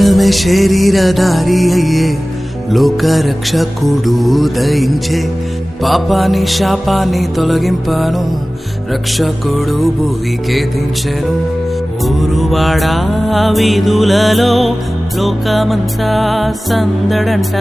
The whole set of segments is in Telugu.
పుణ్యమే శరీరధారి అయ్యే లోకరక్షకుడు ఉదయించే. పాపాని శాపాన్ని తొలగింపాను, రక్షకుడు భూమికే దించెను. ఊరువాడా వీధులలో లోకమంతా సందడంట.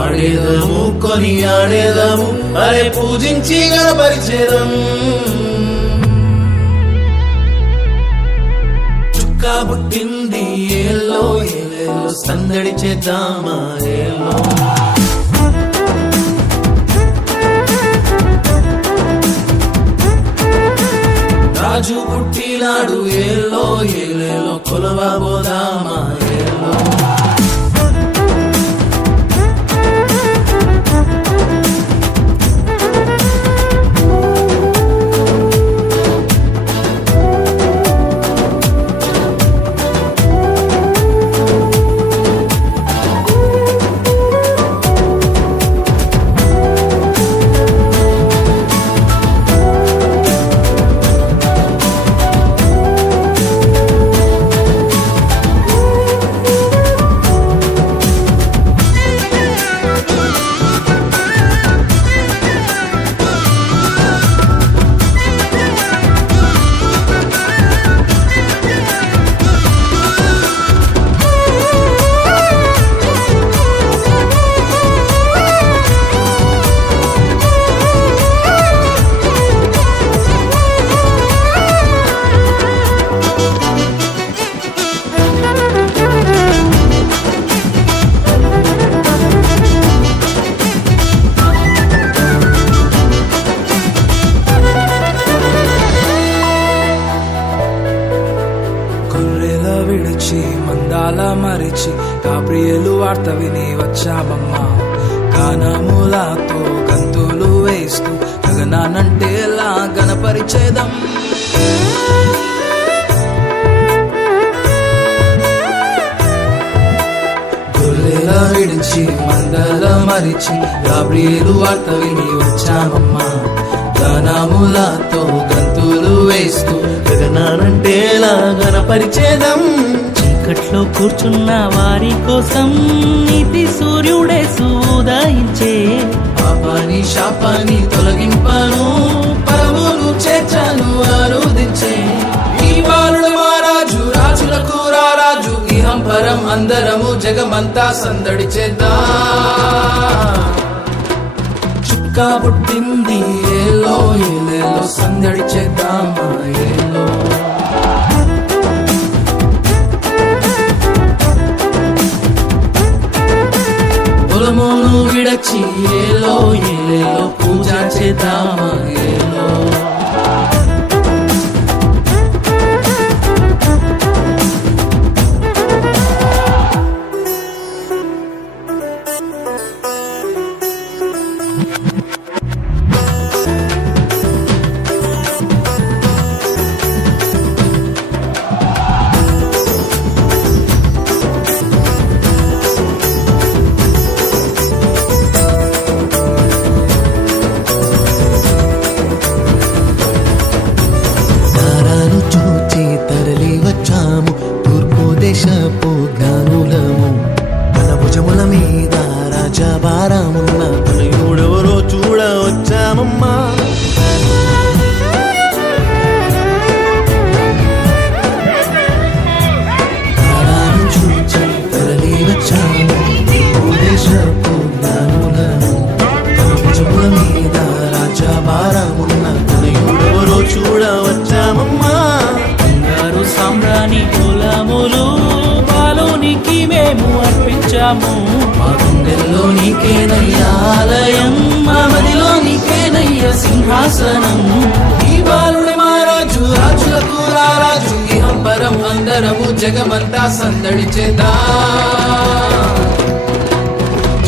ఆడేదము కొని ఆడేదము అరే పూజించి గణపరిచేదం. చుక్క పుట్టింది ఏలో ఏలేలో సందడి చేద్దామా ఏలో. రాజు పుట్టినాడు ఏలో ఏలేలో కొలవబోదామా ఏలో. విడిచి మందాల మరిచి గాబ్రియేలు వార్త విని వచ్చామమ్మా. గానములతో గంతులు వేస్తూ గగనానంటేలా గణపరిచేదం. గొర్రెల విడిచి మందాల మరిచి గాబ్రియేలు వార్త విని వచ్చామమ్మా. గానములతో గంతులు వేస్తూ గగనానంటేలా గణపరిచేదం. చీకట్లో కూర్చున్న వారి కోసం నీతి సూర్యుడే ఉదయించే. పాపాని శాపాన్ని తొలగింపాను, పరమును చేర్చాను ఆరోదించే. ఈ బాలుడు మా రాజు, రాజులకు రారాజు. ఇహం పరం అందరము జగమంతా సందడి చేద్దాం. చుక్క పుట్టింది ఏలో ఏలేలో సందడి చేద్దామా ఏలో. పొలమును విడచి ఏలో ఏలేలో పూజ చేద్దామా ఏలో. దేశపు జ్ఞానులము మన భుజముల మీద రాజభారమున్న తనయుడెవరో చూడ వచ్చామమ్మా. తారాను చూచి తరలి వచ్చాము దేశపు జ్ఞానులము మన భుజముల మీద రాజభారమున్న తనయుడెవరో చూడ వచ్చామమ్మా. బంగారు సామ్రాణి కులములు బాలునికి మేము అర్పించాము. మా గుండెల్లో నీకేనయ్యా ఆలయం, మా మదిలో నీకేనయ్యా సింహాసనం. ఈ బాలుడి మా రాజు, రాజులకు రారాజు. ఇహం పరం అందరము జగమంతా సందడి చేద్దాం.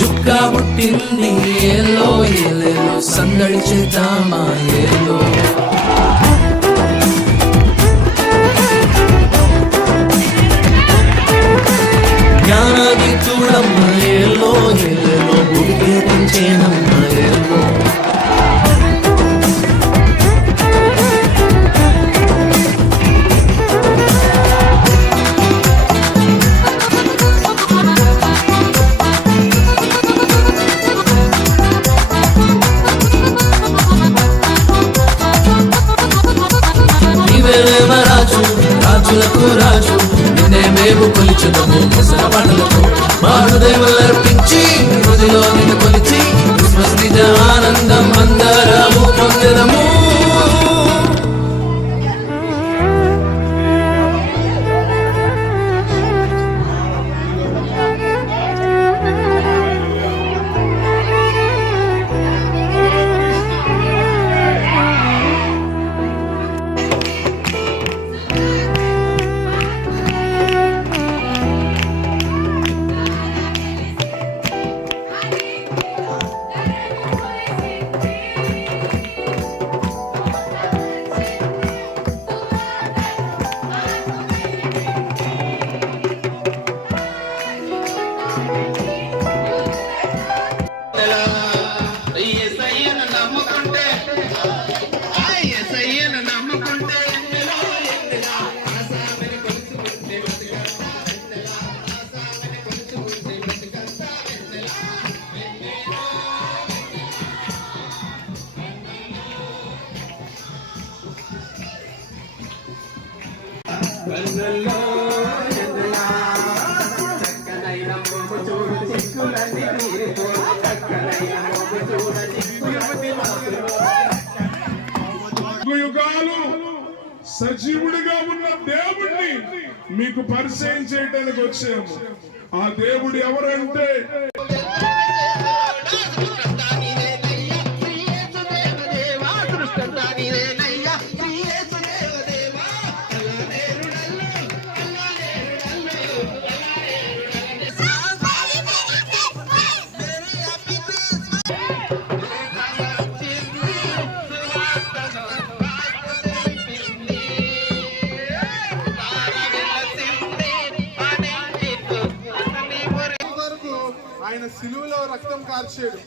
చుక్క పుట్టింది ఏలో ఏలేలో సందడి చేద్దామా ఏలో. జ్ఞానాది చూడమ్మ ఏలో ఏలేలో భూమికే పెంచేనమ్మ ఏలో. రాజు రాజులకు రాజు నిన్నే మేము కొలిచెదము ముసల పాటలతో మా హృదయములర్పించి హృదయలో నిన్ను కొలిచి క్రిస్మస్ నిజ ఆనందం అందరము పొందెదము. యుగాలు సజీవుడిగా ఉన్న దేవుణ్ణి మీకు పరిచయం చేయడానికి వచ్చాము. ఆ దేవుడు ఎవరంటే ఆయన సిలువలో రక్తం కార్చాడు.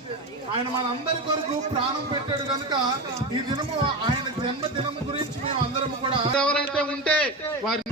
ఆయన మనందరి కొరకు ప్రాణం పెట్టాడు కనుక ఈ దినము ఆయన జన్మదినం గురించి మేము అందరం కూడా ఎవరైతే ఉంటే వారి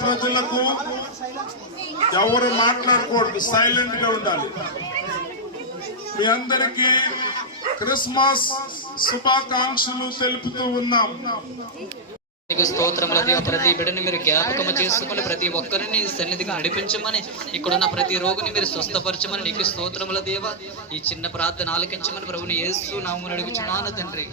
ప్రజలకు ఎవరు మాట్లాడకూడదు, సైలెంట్ గా ఉండాలి. మీ అందరికీ క్రిస్మస్ శుభాకాంక్షలు తెలుపుతూ ఉన్నాం. నీకు స్తోత్రముల దేవ, ప్రతి బిడ్డని మీరు జ్ఞాపకం చేసుకుని ప్రతి ఒక్కరిని సన్నిధిగా నడిపించమని, ఇక్కడున్న ప్రతి రోగిని మీరు స్వస్థపరచమని నీకు స్తోత్రముల దేవ. ఈ చిన్న ప్రార్థన ఆలకించమని ప్రభుని యేసు నామమున అడుగుచున్నాను తండ్రి.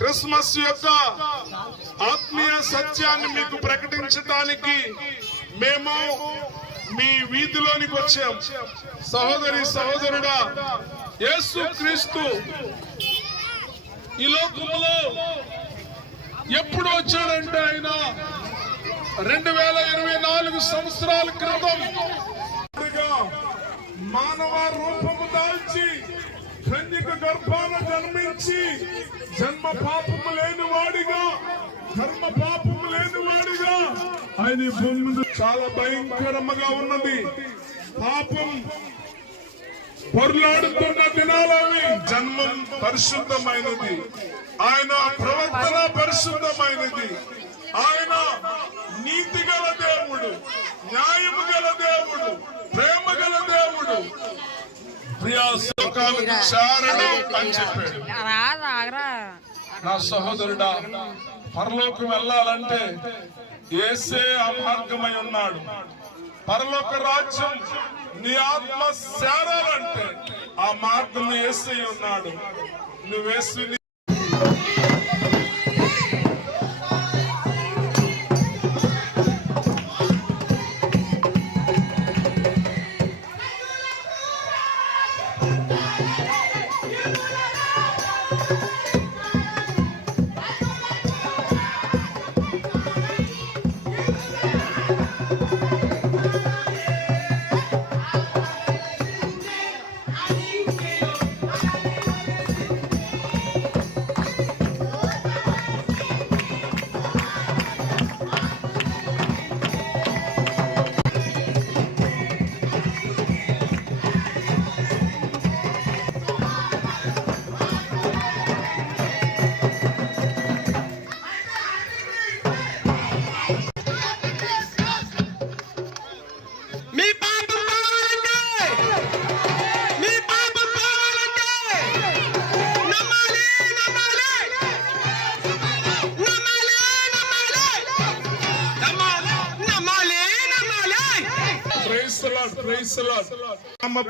క్రిస్మస్ యొక్క ఆత్మీయ సత్యాన్ని మీకు ప్రకటించడానికి మేము మీ వీధిలోనికి వచ్చాం. సహోదరి సహోదరుడా, యేసు క్రీస్తు ఈ లోకంలో ఎప్పుడు వచ్చాడంటే ఆయన 2024 సంవత్సరాల క్రితం మానవ రూపము దాల్చి కన్యక గర్భాన జన్మించి జన్మ పాపము లేని వాడిగా కర్మ పాపము లేని వాడిగా ఆయన భూమి మీద చాలా భయంకరంగా ఉన్నది. పాపం పొర్లాడుతున్న దినాలవి. జన్మం పరిశుద్ధమైనది, ఆయన ప్రవర్తన పరిశుద్ధమైనది, ఆయన నీతి గల దేవుడు, న్యాయము గల దేవుడు, ప్రేమ గల దేవుడు, ప్రియాసుకాలకు చారడు అని చెప్పాడు. నా సహోదరుడా, పరలోకం వెళ్ళాలంటే యేసే ఆ మార్గమై ఉన్నాడు. పరలోక రాజ్యం నీ ఆత్మ చేరాలంటే ఆ మార్గం యేసే ఉన్నాడు. నువ్వేసు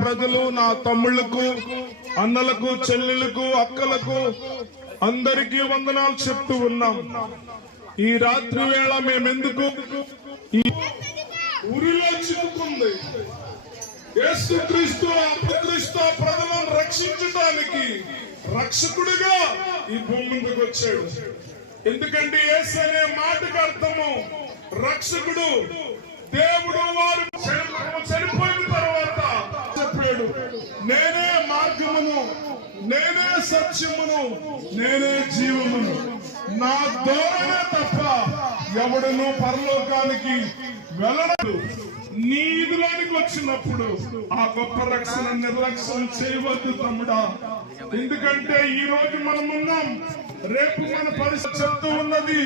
ప్రజలు, నా తమ్ముళ్లకు, అన్నలకు, చెల్లెలకు, అక్కలకు అందరికీ వందనాలు చెప్తూ ఉన్నాం. ఈ రాత్రి వేళ మేమెందుకు ఈ ఉరిలో చిక్కుకుంది యేసుక్రీస్తు అపక్రీస్తు ప్రజలను రక్షించడానికి రక్షకుడిగా ఈ భూమి మీదకి వచ్చాడు. ఎందుకంటే యేసు అనే మాటకు అర్థము రక్షకుడు. దేవుడు వారు చనిపోయిన తర్వాత చెప్పాడు, నేనే మార్గమును, నేనే సత్యమును, నేనే జీవమును, నా ద్వారానే తప్ప ఎవడును పరలోకానికి వెళ్ళడు. నీదిలోనికి వచ్చినప్పుడు ఆ గొప్ప రక్షణ నిర్లక్ష్యం చేయవద్దు తమ్ముడా. ఎందుకంటే ఈ రోజు మనం ఉన్నాం, రేపు మన పరిస్థితి చెప్తూ ఉన్నది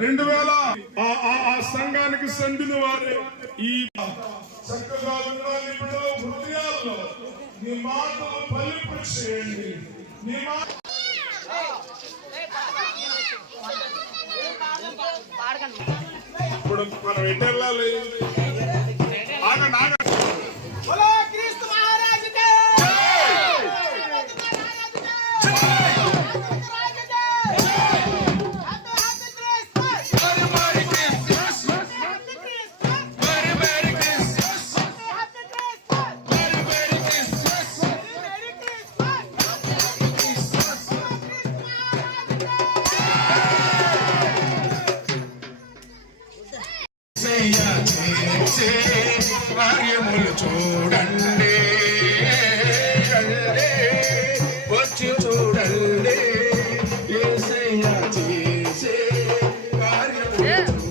2000 ఆ సంఘానికి చెందిన వారే ఈ చక్కగా ఉండాలి. ఇప్పుడు హృదయాల్లో నీ మాటలు ఫలింపు చేయండి. నీ మాట ఇప్పుడు మనం ఎటు వెళ్ళాలి? కార్యములు చూడండి, వచ్చి చూడండి, యేసయ్య చేసే కార్యములు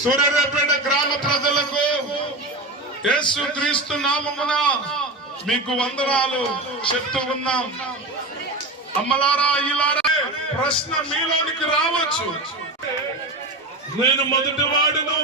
సూర్యాపేట గ్రామ ప్రజలకు యేసుక్రీస్తు నామమున మీకు వందనాలు చెప్తూ ఉన్నాం. అమ్మలారా, ఇలారా ప్రశ్న మీలోనికి రావచ్చు. నేను మొదటి వాడును,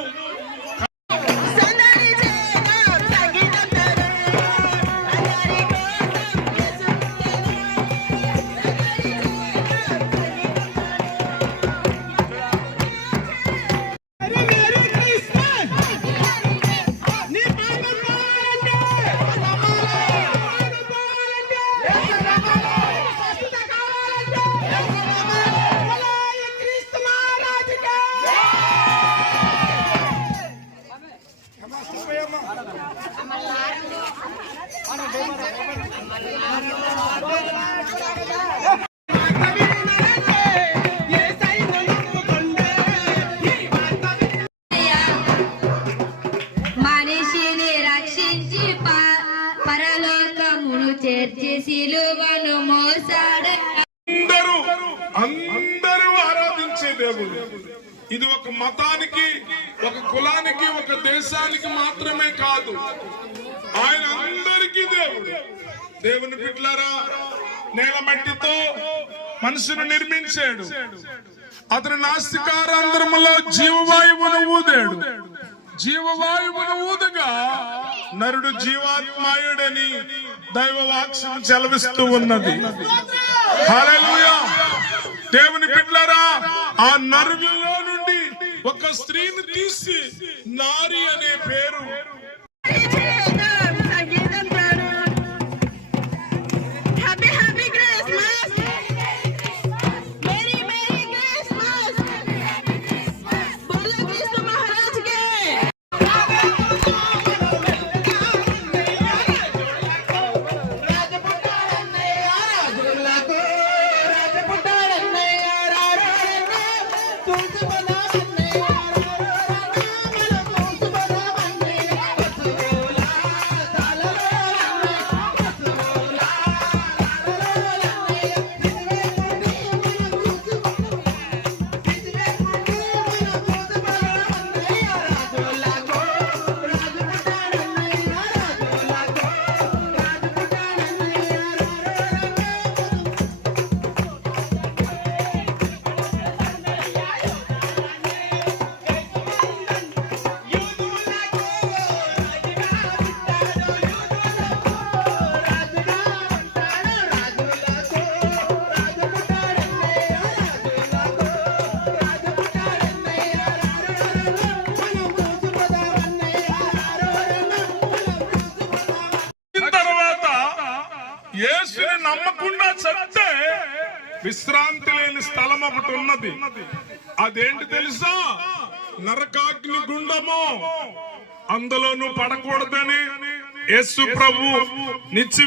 అందరూ ఆరాధించే దేవుడు. ఇది ఒక మతానికి, ఒక కులానికి, ఒక దేశానికి మాత్రమే కాదు, ఆయన అందరికీ దేవుడు. దేవుని బిడ్డలారా, నేల మట్టితో మనుషును నిర్మించాడు. అతని నాసికారంధ్రములో జీవవాయువును ఊదాడు. జీవవాయువును ఊదగా నరుడు జీవాత్మాయుడని దైవ వాక్యం చెలవిస్తూ ఉన్నది. హల్లెలూయా. దేవుని బిడ్డలారా, ఆ నరులలో నుండి ఒక స్త్రీని తీసి నారి అనే పేరు యేసుని నమ్మకుండా చస్తే విశ్రాంతి లేని స్థలం ఒకటి ఉన్నది. అదేంటి తెలుసా? నరకాగ్ని గుండము. అందులో నువ్వు పడకూడదని యేసు ప్రభు నిత్య